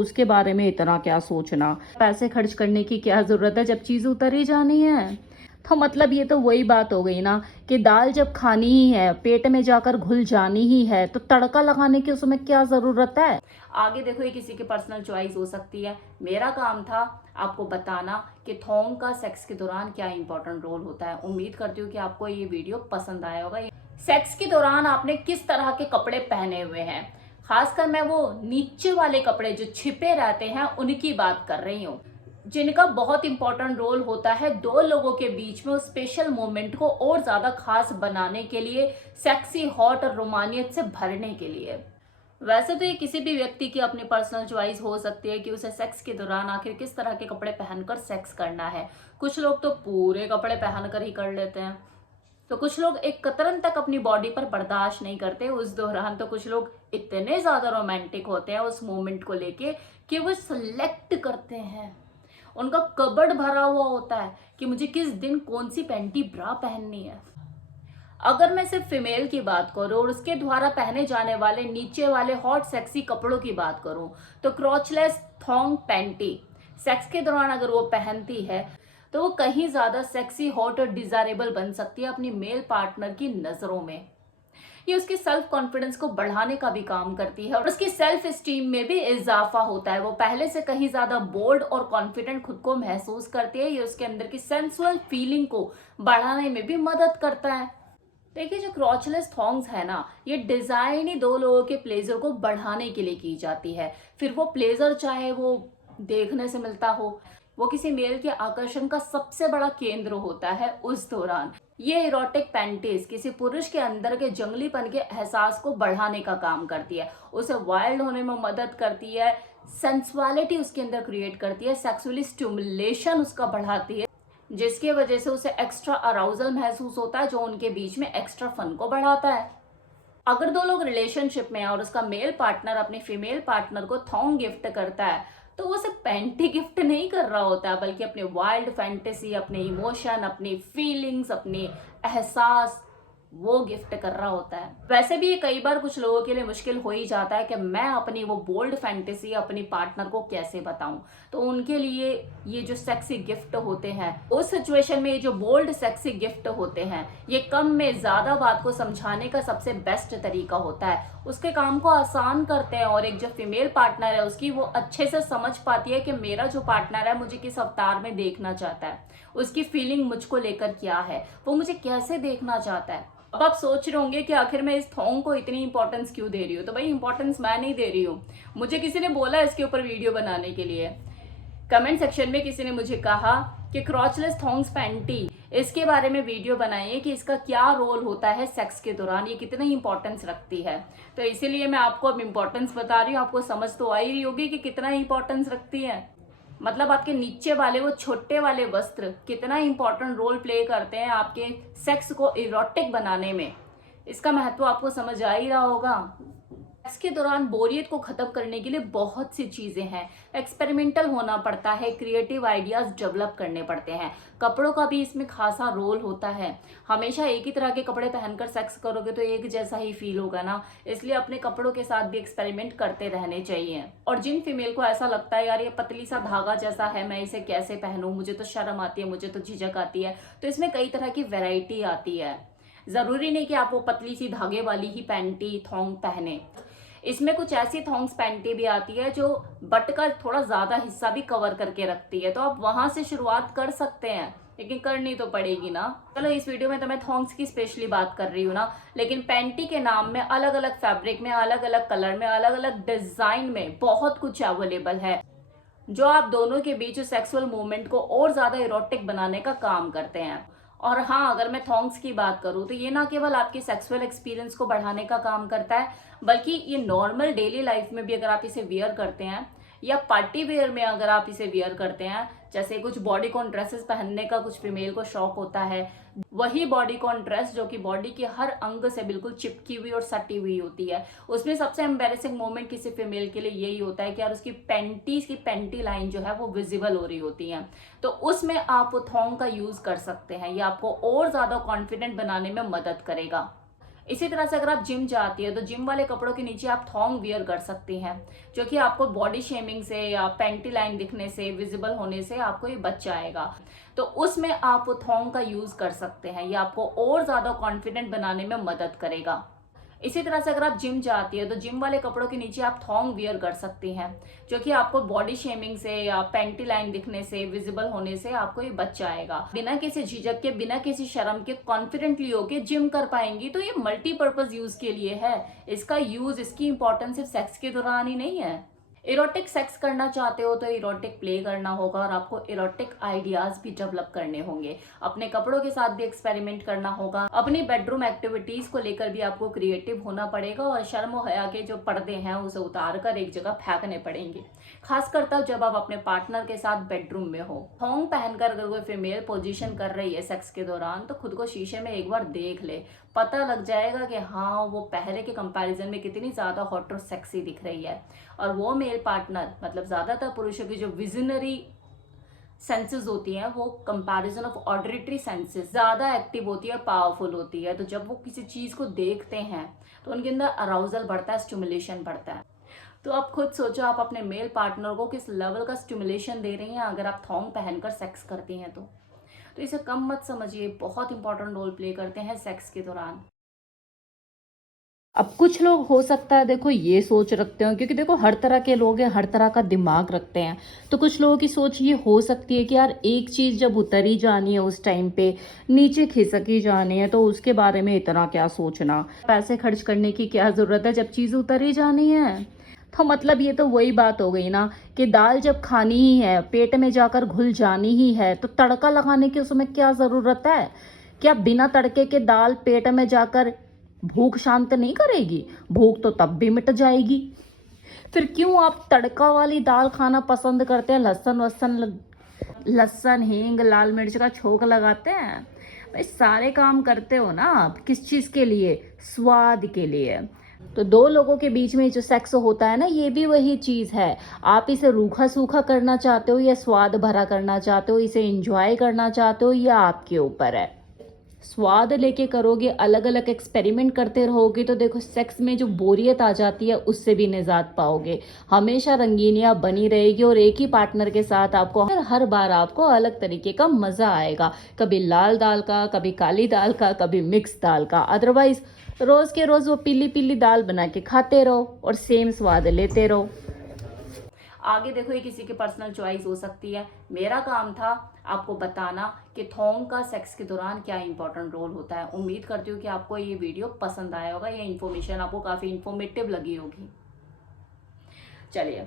उसके बारे में इतना क्या सोचना, पैसे खर्च करने की क्या ज़रूरत है जब चीज़ उतर ही जानी है। तो मतलब ये तो वही बात हो गई ना कि दाल जब खानी ही है, पेट में जाकर घुल जानी ही है, तो तड़का लगाने की उसमें क्या ज़रूरत है। आगे देखो, ये किसी की पर्सनल चॉइस हो सकती है। मेरा काम था आपको बताना कि थोंग का सेक्स के दौरान क्या इंपॉर्टेंट रोल होता है। उम्मीद करती हूँ कि आपको ये वीडियो पसंद आया होगा। सेक्स के दौरान आपने किस तरह के कपड़े पहने हुए हैं, खासकर मैं वो नीचे वाले कपड़े जो छिपे रहते हैं उनकी बात कर रही हूँ, जिनका बहुत इंपॉर्टेंट रोल होता है दो लोगों के बीच में उस स्पेशल मोमेंट को और ज्यादा खास बनाने के लिए, सेक्सी, हॉट और रोमानियत से भरने के लिए। वैसे तो ये किसी भी व्यक्ति की अपनी पर्सनल चॉइस हो सकती है कि उसे सेक्स के दौरान आखिर किस तरह के कपड़े पहनकर सेक्स करना है। कुछ लोग तो पूरे कपड़े पहनकर ही कर लेते हैं, तो कुछ लोग एक कतरन तक अपनी बॉडी पर बर्दाश्त नहीं करते उस दौरान, तो कुछ लोग इतने ज्यादा रोमांटिक होते हैं उस मोमेंट को लेके कि वो सिलेक्ट करते हैं। उनका कबर्ड भरा हुआ होता है कि मुझे किस दिन कौन सी पैंटी ब्रा पहननी है। अगर मैं सिर्फ फीमेल की बात करूं और उसके द्वारा पहने जाने वाले नीचे वाले हॉट सेक्सी कपड़ों की बात करूं, तो क्रॉचलेस थोंग पैंटी सेक्स के दौरान अगर वो पहनती है तो वो कहीं ज्यादा सेक्सी, हॉट और डिजायरेबल बन सकती है अपनी मेल पार्टनर की नजरों में। ये उसके सेल्फ कॉन्फिडेंस को बढ़ाने का भी काम करती है और उसकी सेल्फ स्टीम में भी इजाफा होता है। वो पहले से कहीं ज्यादा बोल्ड और कॉन्फिडेंट खुद को महसूस करती है। ये उसके अंदर की सेंसुअल फीलिंग को बढ़ाने में भी मदद करता है। देखिए, जो क्रॉचलेस थॉन्ग्स है ना, ये डिजाइन ही दो लोगों के प्लेजर को बढ़ाने के लिए की जाती है। फिर वो प्लेजर चाहे वो देखने से मिलता हो, वो किसी मेल के आकर्षण का सबसे बड़ा केंद्र होता है उस दौरान। ये इरोटिक पैंटीज किसी पुरुष के अंदर के जंगलीपन के एहसास को बढ़ाने का काम करती है, उसे वाइल्ड होने में मदद करती है, सेंसुअलिटी उसके अंदर क्रिएट करती है, सेक्सुअली स्टिमुलेशन उसका बढ़ाती है, जिसकी वजह से उसे एक्स्ट्रा अराउजल महसूस होता है, जो उनके बीच में एक्स्ट्रा फन को बढ़ाता है। अगर दो लोग रिलेशनशिप में हैं और उसका मेल पार्टनर अपने फीमेल पार्टनर को थॉन्ग गिफ्ट करता है, तो वो सिर्फ पैंटी गिफ्ट नहीं कर रहा होता है, बल्कि अपने वाइल्ड फैंटेसी, अपने इमोशन, अपनी फीलिंग्स, अपने एहसास वो गिफ्ट कर रहा होता है। वैसे भी ये कई बार कुछ लोगों के लिए मुश्किल हो ही जाता है कि मैं अपनी वो बोल्ड फैंटेसी अपनी पार्टनर को कैसे बताऊं। तो उनके लिए ये जो सेक्सी गिफ्ट होते हैं, उस सिचुएशन में ये जो बोल्ड सेक्सी गिफ्ट होते हैं, ये कम में ज्यादा बात को समझाने का सबसे बेस्ट तरीका होता है, उसके काम को आसान करते हैं। और एक जो फीमेल पार्टनर है उसकी वो अच्छे से समझ पाती है कि मेरा जो पार्टनर है मुझे किस अवतार में देखना चाहता है, उसकी फीलिंग मुझको लेकर क्या है, वो मुझे कैसे देखना चाहता है। अब आप सोच रहे होंगे कि आखिर मैं इस थॉन्ग को इतनी इंपॉर्टेंस क्यों दे रही हूँ। तो भाई, इंपॉर्टेंस मैं नहीं दे रही हूँ, मुझे किसी ने बोला इसके ऊपर वीडियो बनाने के लिए। कमेंट सेक्शन में किसी ने मुझे कहा कि क्रॉचलेस थॉन्ग्स पैंटी, इसके बारे में वीडियो बनाइए कि इसका क्या रोल होता है सेक्स के दौरान, ये कितनी इंपॉर्टेंस रखती है। तो इसीलिए मैं आपको अब इंपॉर्टेंस बता रही हूँ। आपको समझ तो आ ही रही होगी कि कितना इंपॉर्टेंस रखती है। मतलब आपके नीचे वाले वो छोटे वाले वस्त्र कितना इंपॉर्टेंट रोल प्ले करते हैं आपके सेक्स को इरोटिक बनाने में, इसका महत्व आपको समझ आ ही रहा होगा। सेक्स के दौरान बोरियत को खत्म करने के लिए बहुत सी चीजें हैं, एक्सपेरिमेंटल होना पड़ता है, क्रिएटिव आइडियाज डेवलप करने पड़ते हैं, कपड़ों का भी इसमें खासा रोल होता है। हमेशा एक ही तरह के कपड़े पहनकर सेक्स करोगे तो एक जैसा ही फील होगा ना, इसलिए अपने कपड़ों के साथ भी एक्सपेरिमेंट करते रहने चाहिए। और जिन फीमेल को ऐसा लगता है यार ये पतली सा धागा जैसा है, मैं इसे कैसे पहनूं, मुझे तो शर्म आती है, मुझे तो झिझक आती है, तो इसमें कई तरह की वैरायटी आती है। जरूरी नहीं कि आप वो पतली सी धागे वाली ही पैंटी थॉन्ग पहने। इसमें कुछ ऐसी थॉन्ग्स पैंटी भी आती है जो बट का थोड़ा ज्यादा हिस्सा भी कवर करके रखती है, तो आप वहां से शुरुआत कर सकते हैं, लेकिन करनी तो पड़ेगी ना। चलो, इस वीडियो में तो मैं थॉन्ग्स की स्पेशली बात कर रही हूँ ना, लेकिन पैंटी के नाम में अलग अलग फैब्रिक में, अलग अलग कलर में, अलग अलग डिजाइन में बहुत कुछ अवेलेबल है, जो आप दोनों के बीच सेक्सुअल मूवमेंट को और ज्यादा इरोटिक बनाने का काम करते हैं। और हाँ, अगर मैं थॉन्ग्स की बात करूँ तो ये ना केवल आपके सेक्सुअल एक्सपीरियंस को बढ़ाने का काम करता है, बल्कि ये नॉर्मल डेली लाइफ में भी अगर आप इसे वियर करते हैं या पार्टी वेयर में अगर आप इसे वियर करते हैं, जैसे कुछ बॉडीकॉन ड्रेसेस पहनने का कुछ फीमेल को शौक होता है, वही बॉडीकॉन ड्रेस जो कि बॉडी के हर अंग से बिल्कुल चिपकी हुई और सटी हुई होती है, उसमें सबसे एम्बेरेसिंग मोमेंट किसी फीमेल के लिए यही होता है कि यार उसकी पैंटीज की पैंटी लाइन जो है वो विजिबल हो रही होती है, तो उसमें आप थॉन्ग का यूज कर सकते हैं। ये आपको और ज्यादा कॉन्फिडेंट बनाने में मदद करेगा। इसी तरह से अगर आप जिम जाती है तो जिम वाले कपड़ों के नीचे आप थॉन्ग वियर कर सकती हैं, जो कि आपको बॉडी शेमिंग से या पैंटी लाइन दिखने से, विजिबल होने से आपको ये बच जाएगा। तो उसमें आप वो थॉन्ग का यूज कर सकते हैं, ये आपको और ज्यादा कॉन्फिडेंट बनाने में मदद करेगा। इसी तरह से अगर आप जिम जाती है तो जिम वाले कपड़ों के नीचे आप थॉन्ग वियर कर सकती हैं, जो कि आपको बॉडी शेमिंग से या पैंटी लाइन दिखने से, विजिबल होने से आपको ये बच जाएगा। बिना किसी झिझक के, बिना किसी शर्म के कॉन्फिडेंटली होके जिम कर पाएंगी। तो ये मल्टीपर्पज यूज के लिए है। इसका यूज, इसकी इंपॉर्टेंस सिर्फ सेक्स के दौरान ही नहीं है। इरोटिक सेक्स करना चाहते हो तो इरोटिक प्ले करना होगा और आपको इरोटिक आइडियाज भी डेवलप करने होंगे। अपने कपड़ों के साथ भी एक्सपेरिमेंट करना होगा। अपनी बेडरूम एक्टिविटीज को लेकर भी आपको क्रिएटिव होना पड़ेगा और शर्म और हया के जो पर्दे हैं उसे उतार कर एक जगह फेंकने पड़ेंगे, खासकर तब जब आप अपने पार्टनर के साथ बेडरूम में हो। थॉन्ग पहनकर अगर कोई फीमेल पोजीशन कर रही है सेक्स के दौरान तो खुद को शीशे में एक बार देख ले, पता लग जाएगा कि हाँ, वो पहले के कंपैरिजन में कितनी ज्यादा हॉट और सेक्सी दिख रही है। और वो मेल पार्टनर, मतलब ज्यादातर पुरुषों की जो विजनरी सेंसेस होती हैं वो कंपैरिजन ऑफ ऑडिटरी सेंसेस ज्यादा एक्टिव होती है, पावरफुल होती है। तो जब वो किसी चीज को देखते हैं तो उनके अंदर अराउजल बढ़ता है, स्टिमुलेशन बढ़ता है। तो आप खुद सोचो, आप अपने मेल पार्टनर को किस लेवल का स्टिमुलेशन दे रही हैं अगर आप थॉन्ग पहनकर सेक्स करती हैं तो इसे कम मत समझिए, बहुत इंपॉर्टेंट रोल प्ले करते हैं सेक्स के दौरान। अब कुछ लोग हो सकता है देखो ये सोच रखते हो, क्योंकि देखो हर तरह के लोग हैं, हर तरह का दिमाग रखते हैं। तो कुछ लोगों की सोच ये हो सकती है कि यार एक चीज़ जब उतरी जानी है उस टाइम पे, नीचे खिसकी जानी है, तो उसके बारे में इतना क्या सोचना, पैसे खर्च करने की क्या ज़रूरत है जब चीज़ उतरी जानी है। तो मतलब ये तो वही बात हो गई ना कि दाल जब खानी ही है, पेट में जाकर घुल जानी ही है, तो तड़का लगाने की उसमें क्या ज़रूरत है। क्या बिना तड़के के दाल पेट में जाकर भूख शांत नहीं करेगी? भूख तो तब भी मिट जाएगी। फिर क्यों आप तड़का वाली दाल खाना पसंद करते हैं? लहसुन हींग लाल मिर्च का छोंक लगाते हैं। भाई सारे काम करते हो ना आप, किस चीज़ के लिए? स्वाद के लिए। तो दो लोगों के बीच में जो सेक्स होता है ना, ये भी वही चीज़ है। आप इसे रूखा सूखा करना चाहते हो या स्वाद भरा करना चाहते हो, इसे एंजॉय करना चाहते हो, या आपके ऊपर है। स्वाद लेके करोगे, अलग अलग एक्सपेरिमेंट करते रहोगे, तो देखो सेक्स में जो बोरियत आ जाती है उससे भी निजात पाओगे। हमेशा रंगीनियाँ बनी रहेगी और एक ही पार्टनर के साथ आपको हर बार आपको अलग तरीके का मज़ा आएगा। कभी लाल दाल का, कभी काली दाल का, कभी मिक्स दाल का। अदरवाइज रोज़ के रोज़ वो पीली पीली दाल बना के खाते रहो और सेम स्वाद लेते रहो। आगे देखो ये किसी की पर्सनल चॉइस हो सकती है। मेरा काम था आपको बताना कि थॉन्ग का सेक्स के दौरान क्या इंपॉर्टेंट रोल होता है। उम्मीद करती हूँ कि आपको ये वीडियो पसंद आया होगा, ये इन्फॉर्मेशन आपको काफ़ी इन्फॉर्मेटिव लगी होगी। चलिए